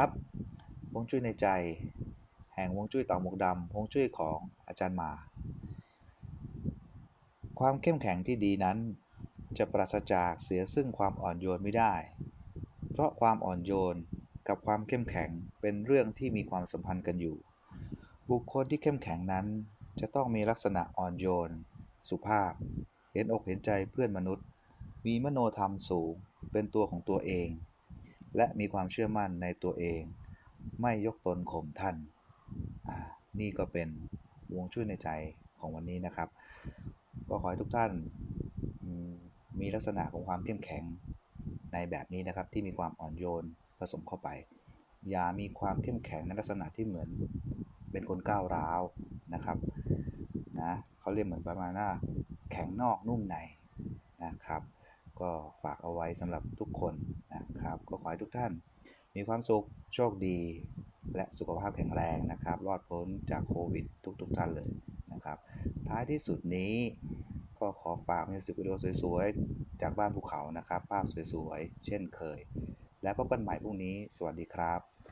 ครับฮวงจุ้ยในใจ แห่งฮวงจุ้ยต่าหมวกดำฮวงจุ้ยของอาจารย์หมา ความเข้มแข็งที่ดีนั้น จะปราศจากเสียซึ่งความอ่อนโยนไม่ได้ เพราะความอ่อนโยนกับความเข้มแข็งเป็นเรื่องที่มีความสัมพันธ์กันอยู่ บุคคลที่เข้มแข็งนั้น จะต้องมีลักษณะอ่อนโยน สุภาพ เห็นอกเห็นใจเพื่อนมนุษย์ มีมโนธรรมสูง เป็นตัวของตัวเอง และมีความเชื่อมั่นในตัวเอง ไม่ยกตนข่มท่านนี่ก็เป็นวงช่วยในใจของวันนี้นะครับ ก็ขอให้ทุกท่านมมีลักษณะของความเข้มแข็งในแบบนี้นะครับ ที่มีความอ่อนโยนผสมเข้าไป อย่ามีความเข้มแข็งในลักษณะที่เหมือนเป็นคนก้าวร้าวนะครับนะเขาเรียกเหมือนประมาณว่าแข็งนอกนุ่มในนะครับ ก็ฝากเอาไว้สำหรับทุกคนนะครับ ก็ขอให้ทุกท่าน มีความสุขโชคดี และสุขภาพแข็งแรงนะครับ รอดพ้นจากโควิดทุกๆทท่านเลยนะครับ ท้ายที่สุดนี้ก็ขอฝากมิวสิกวิดีโอสวยๆ จากบ้านภูเขานะครับ ภาพสวยๆ เช่นเคย และพบกันใหม่พรุ่งนี้ สวัสดีครับ